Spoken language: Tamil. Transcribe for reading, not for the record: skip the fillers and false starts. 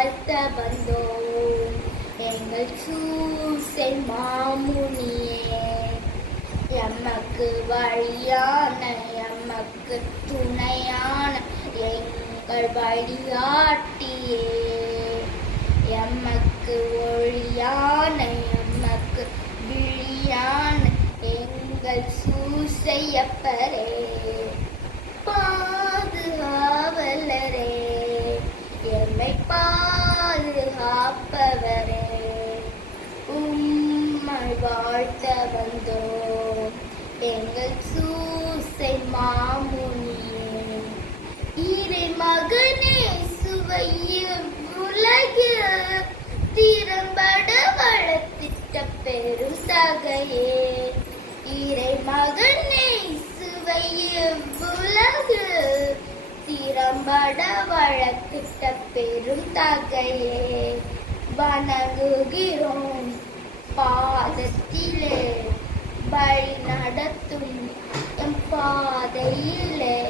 வாழ்த்த வந்தோம் எங்கள் சூசை மாமுனியே. எமக்கு வழியான எமக்கு துணையான எங்கள் வழிகாட்டியே. எமக்கு ஒளியான எமக்கு விழியான எங்கள் சூசையப்பரே. பாதுகாவலரே எம்மை பாதுகாப்பவரே. உம்மை வாழ்த்த வந்தோம் எங்கள் சூசை மாமுனியே. இறை மகனே சுவையும் உலகில் திறம்பட வளர்த்திட்ட பெரும் தகையே. இறை மகனே சுவையும் உலகில் திறம்பட வளர்த்திட்ட பெரும் தகையே. வணங்குகிறோம் பாதத்திலே வழி நடத்தும் எம் பாதையிலே